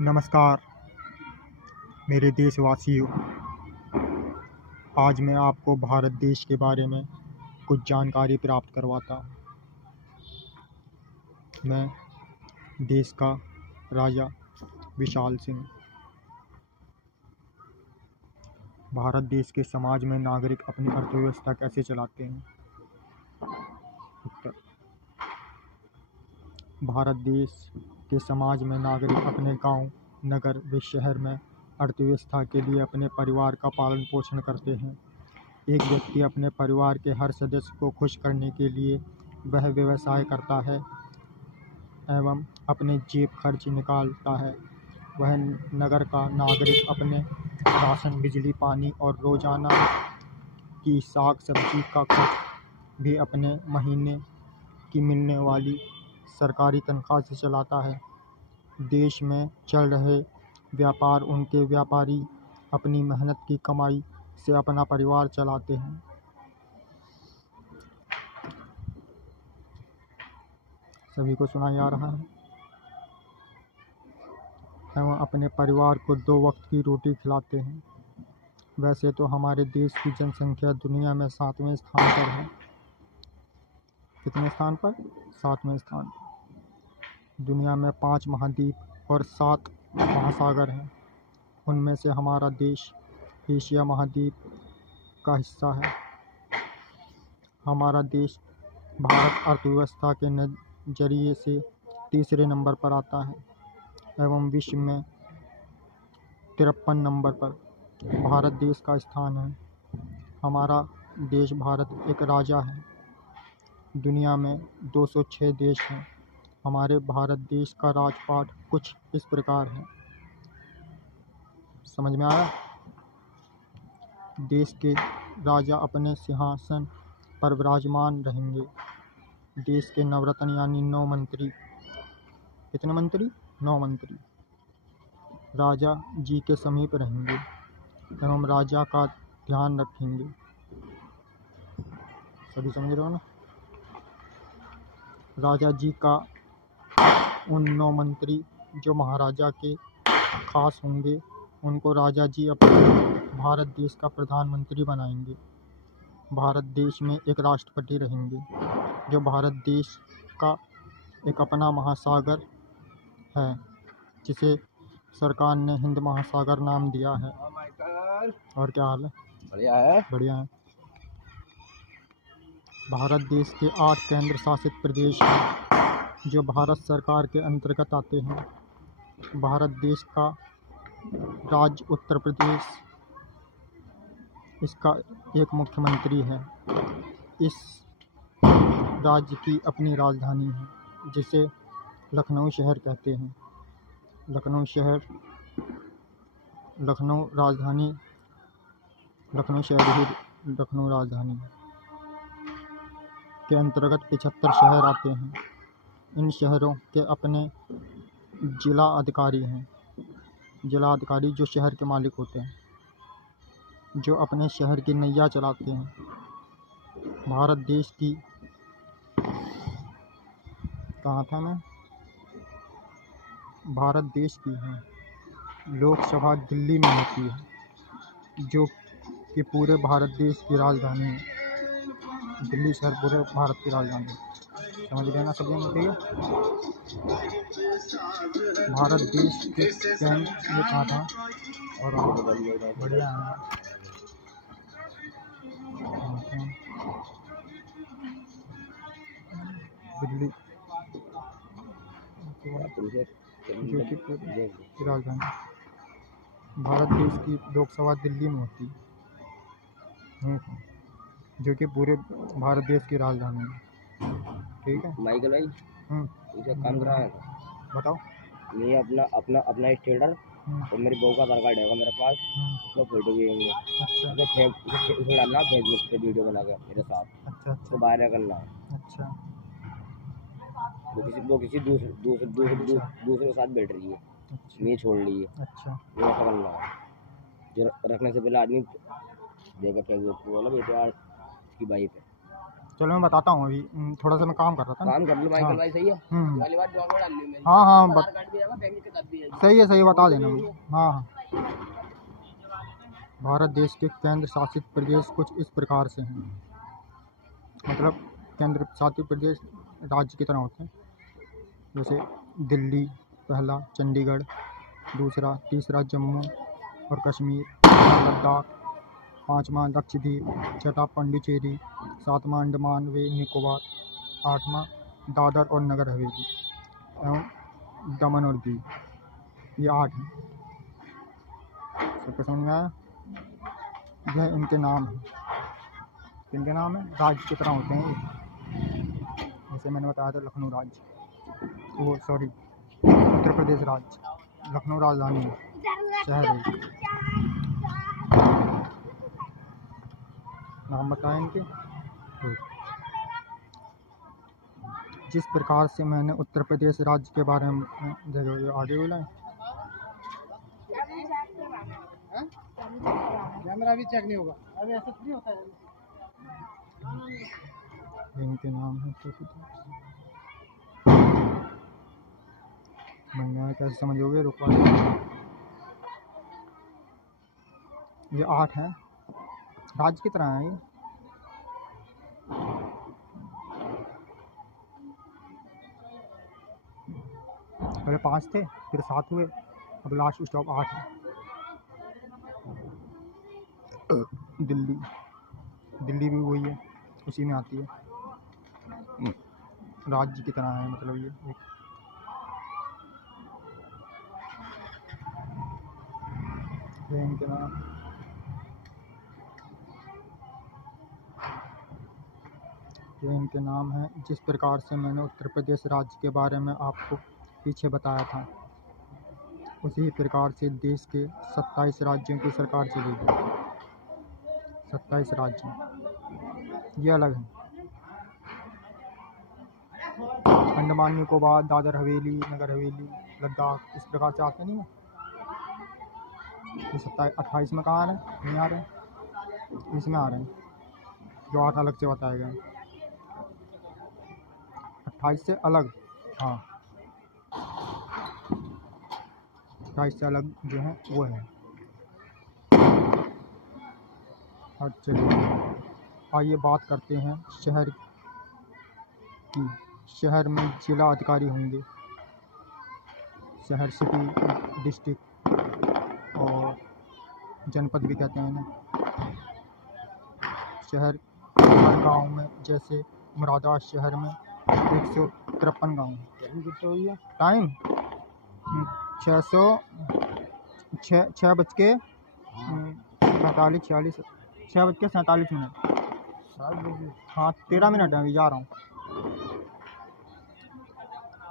नमस्कार मेरे देशवासियों। आज मैं आपको भारत देश के बारे में कुछ जानकारी प्राप्त करवाता हूँ। मैं देश का राजा विशाल सिंह। भारत देश के समाज में नागरिक अपनी अर्थव्यवस्था कैसे चलाते हैं? उत्तर। भारत देश के समाज में नागरिक अपने गांव, नगर व शहर में अर्थव्यवस्था के लिए अपने परिवार का पालन पोषण करते हैं। एक व्यक्ति अपने परिवार के हर सदस्य को खुश करने के लिए वह व्यवसाय करता है एवं अपने जेब खर्च निकालता है। वह नगर का नागरिक अपने राशन, बिजली, पानी और रोजाना की साग सब्जी का खर्च भी अपने महीने की मिलने वाली सरकारी तनख्वाह से चलाता है। देश में चल रहे व्यापार उनके व्यापारी अपनी मेहनत की कमाई से अपना परिवार चलाते हैं। सभी को सुना जा रहा है। एवं अपने परिवार को 2 वक्त की रोटी खिलाते हैं। वैसे तो हमारे देश की जनसंख्या दुनिया में 7वें स्थान पर है। कितने स्थान पर? 7वें स्थान पर। दुनिया में 5 महाद्वीप और 7 महासागर हैं। उनमें से हमारा देश एशिया महाद्वीप का हिस्सा है। हमारा देश भारत अर्थव्यवस्था के नज़रिए से तीसरे नंबर पर आता है एवं विश्व में 53 नंबर पर भारत देश का स्थान है। हमारा देश भारत एक राजा है। दुनिया में 206 देश हैं। हमारे भारत देश का राजपाट कुछ इस प्रकार है। समझ में आया? देश के राजा अपने सिंहासन पर विराजमान रहेंगे। देश के नवरत्न यानी 9 मंत्री। कितने मंत्री? 9 मंत्री राजा जी के समीप रहेंगे एवं राजा का ध्यान रखेंगे। सभी समझ रहे हो ना? राजा जी का उन 9 मंत्री जो महाराजा के खास होंगे, उनको राजा जी अपने भारत देश का प्रधानमंत्री बनाएंगे। भारत देश में एक राष्ट्रपति रहेंगे जो भारत देश का एक अपना महासागर है, जिसे सरकार ने हिंद महासागर नाम दिया है। और क्या हाल है? बढ़िया है। बढ़िया है। भारत देश के 8 केंद्र शासित प्रदेश हैं जो भारत सरकार के अंतर्गत आते हैं। भारत देश का राज्य उत्तर प्रदेश, इसका एक मुख्यमंत्री है। इस राज्य की अपनी राजधानी है जिसे लखनऊ शहर कहते हैं। लखनऊ शहर, लखनऊ राजधानी, लखनऊ शहर ही लखनऊ राजधानी के अंतर्गत 75 शहर आते हैं। इन शहरों के अपने जिला अधिकारी हैं। जिला अधिकारी जो शहर के मालिक होते हैं, जो अपने शहर की नैया चलाते हैं। भारत देश की, कहाँ था मैं? भारत देश की है लोकसभा दिल्ली में होती है, जो कि पूरे भारत देश की राजधानी है। दिल्ली शहर पूरे भारत की राजधानी है। समझ लेना सब लोग, ठीक है? भारत देश के केंद्र ये कहाँ था? और बढ़िया है। दिल्ली जो कि पूरी राजधानी। भारत देश की लोकसभा दिल्ली में होती है, जो कि पूरे भारत देश की राजधानी है। ठीक है माइकल भाई, मुझे काम करा है। बताओ। मैं अपना स्टेटस और मेरी बहू का आधार कार्ड है मेरे पास, तो फोटो भी होंगे। अच्छा उसे डालना फेसबुक पे वीडियो बना के मेरे साथ। अच्छा तो बाहर करना है। अच्छा वो किसी दूसरे के साथ बैठ रही है। मैं छोड़ ली है। अच्छा वो ऐसा करना है। जो रखने से पहले आदमी देखा फेसबुक पे बोला बेटे यार इसकी वाइफ है, चलो मैं बताता हूँ अभी। थोड़ा सा मैं काम कर रहा था ना। काम कर लो माइकल हाँ। भाई, सही है। हम्म। वाली बात दिमाग में डाल ली मैंने। हाँ हाँ आधार कार्ड भी आएगा, बैंक की किताब भी आएगी। सही है, सही बता देना मुझे। हाँ हाँ। भारत देश के केंद्र शासित प्रदेश कुछ इस प्रकार से हैं, मतलब केंद्र शासित प्रदेश राज्य की तरह होते हैं। जैसे दिल्ली पहला, चंडीगढ़ दूसरा, तीसरा जम्मू और कश्मीर, चौथा लद्दाख, पाँचवा लक्षद्वीप, छठा पांडिचेरी, सातवां अंडमान व निकोबार, आठवां दादर और नगर हवेली एवं दमन और दीव। ये 8 हैं। सबको समझ में आया? यह इनके नाम हैं। इनके नाम है, राज्य की तरह होते हैं ये। जैसे मैंने बताया था लखनऊ राज्य, वो सॉरी उत्तर प्रदेश राज्य, लखनऊ राजधानी है, शहर है। नाम बताएं इनके। जिस प्रकार से मैंने उत्तर प्रदेश राज्य के बारे में देखो, ये आगे बोला है। कैमरा भी चेक नहीं होगा, अभी ऐसा थोड़ी होता है। इनके नाम है बनना, कैसे समझोगे, रुको। ये 8 हैं, राज्य की तरह है ये। पहले 5 थे, फिर 7 हुए, अब लास्ट स्टॉप 8 है। दिल्ली, दिल्ली भी वही है, उसी में आती है, राज्य की तरह है, मतलब ये इनके नाम। ये इनके नाम हैं। जिस प्रकार से मैंने उत्तर प्रदेश राज्य के बारे में आपको पीछे बताया था, उसी प्रकार से देश के 27 राज्यों की सरकार चलेगी। 27 राज्य, ये अलग है। अंडमान निकोबार, दादर हवेली, नगर हवेली, लद्दाख, इस प्रकार से आते नहीं है। ये 28 में कहाँ आ रहे हैं? नहीं आ रहे हैं, इसमें आ रहे हैं, जो 8 अलग से बताए गए। 28 से अलग, हाँ 28 से अलग जो है वो है। और चलिए आइए बात करते हैं शहर की। शहर में जिला अधिकारी होंगे, शहर सिटी, डिस्ट्रिक्ट और जनपद भी कहते हैं इन्हें। शहर हर गांव में, जैसे मुरादाबाद शहर में 153 गाँव हैं। टाइम 6:47 हाँ 13 मिनट है, अभी जा रहा हूँ।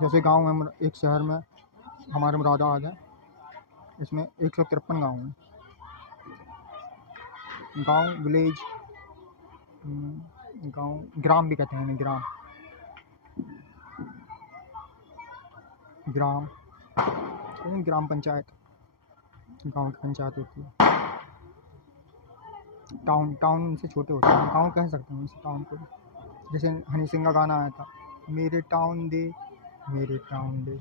जैसे गांव में, एक शहर में हमारे मुरादाबाद है, इसमें 153 गाँव हैं। गांव, विलेज, गांव, ग्राम भी कहते हैं इन्हें, ग्राम, ग्राम, ग्राम पंचायत, गांव की पंचायत होती है। टाउन, टाउन से छोटे होते हैं, गांव कह सकते हैं इस टाउन को। जैसे हनी सिंह का गाना आया था, मेरे टाउन दे, मेरे टाउन दे,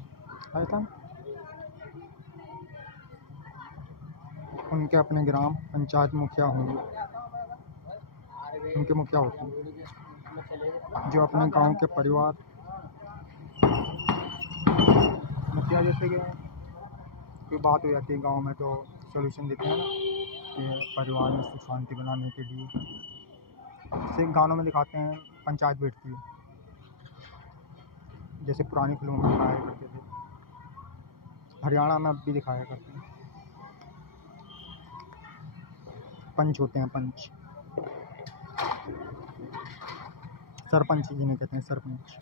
आया था। उनके अपने ग्राम पंचायत मुखिया होंगे, उनके मुखिया होते हैं, जो अपने गांव के परिवार मुखिया, जैसे कि कोई बात हो जाती है गांव में तो सॉल्यूशन देते हैं ना, कि परिवार में सुख शांति बनाने के लिए। जैसे गानों में दिखाते हैं पंचायत बैठती है, जैसे पुरानी फिल्मों में दिखाया करते थे, हरियाणा में अब भी दिखाया करते हैं। पंच होते हैं, पंच, सरपंच जिन्हें कहते हैं, सरपंच।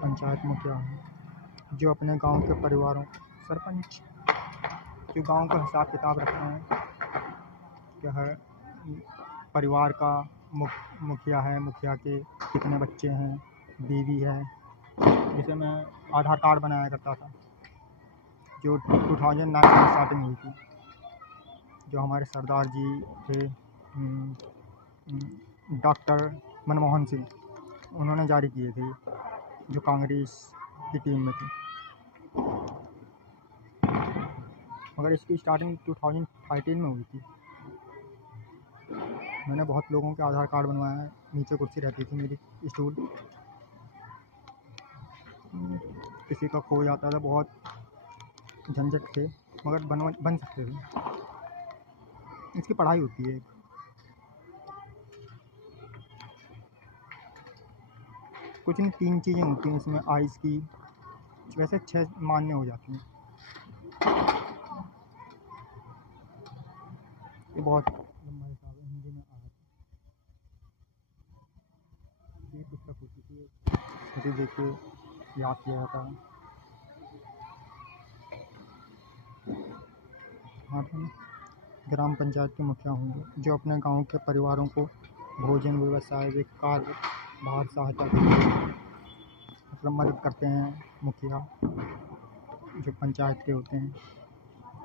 पंचायत मुखिया है, जो अपने गांव के परिवारों, सरपंच जो गांव का हिसाब किताब रखते हैं, क्या है परिवार का मुखिया है, मुखिया के कितने बच्चे हैं, बीवी है। जैसे मैं आधार कार्ड बनाया करता था, जो 2009 में स्टार्टिंग हुई थी, जो हमारे सरदार जी थे, डॉक्टर मनमोहन सिंह, उन्होंने जारी किए थे, जो कांग्रेस की टीम में थे। मगर इसकी स्टार्टिंग 2013 में हुई थी। मैंने बहुत लोगों के आधार कार्ड बनवाए हैं। नीचे कुर्सी रहती थी मेरी, स्टूल। किसी का खो जाता था, बहुत झंझट थे, मगर बन सकते थे। इसकी पढ़ाई होती है। कुछ नहीं, 3 चीज़ें होती हैं इसमें आइस की, वैसे 6 मान्य हो जाती हैं। ये बहुत लंबा हिसाब है, हिंदी में आ रहा है। ये पुस्तक होती थी, मुझे देख के याद किया जाता है। हाँ, ग्राम पंचायत के मुखिया होंगे, जो अपने गांव के परिवारों को भोजन, व्यवसाय, व कार्य भार सहायता के लिए मतलब मदद करते हैं। मुखिया जो पंचायत के होते हैं,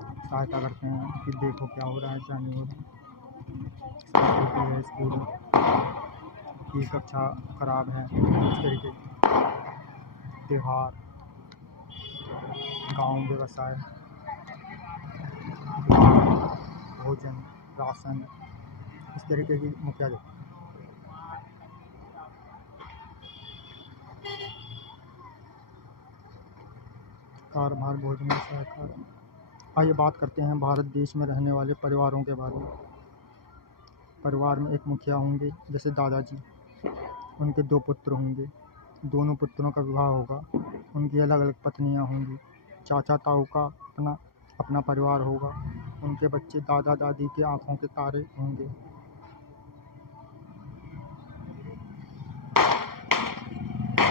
सहायता करते हैं कि देखो क्या हो रहा है, क्या नहीं हो रहा है। स्कूल की कक्षा खराब है, इस तरीके त्योहार, गांव व्यवसाय, भोजन, राशन, इस तरीके की मुखिया देते हैं। कार्यभार भोजन सहकार। आइए बात करते हैं भारत देश में रहने वाले परिवारों के बारे में। परिवार में एक मुखिया होंगे, जैसे दादाजी, उनके 2 पुत्र होंगे, दोनों पुत्रों का विवाह होगा, उनकी अलग अलग पत्नियां होंगी। चाचा ताऊ का अपना परिवार होगा, उनके बच्चे दादा दादी की आंखों के तारे होंगे।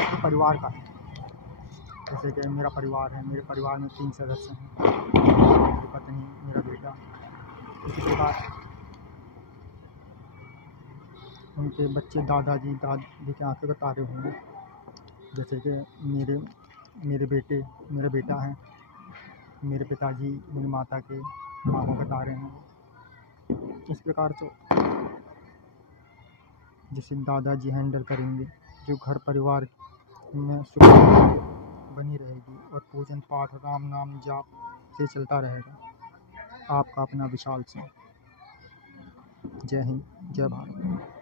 तो परिवार का, जैसे कि मेरा परिवार है, मेरे परिवार में 3 सदस्य हैं, मेरी पत्नी, मेरा बेटा। इसी प्रकार उनके बच्चे दादाजी दादी की आंखों के तारे होंगे। जैसे कि मेरा बेटा है, मेरे पिताजी, मेरी माता के आंखों के तारे हैं। इस प्रकार से जिसे दादाजी हैंडल करेंगे, जो घर परिवार में सुख बनी रहेगी और पूजन पाठ, राम नाम जाप से चलता रहेगा। आपका अपना विशाल सिंह। जय हिंद, जय भारत।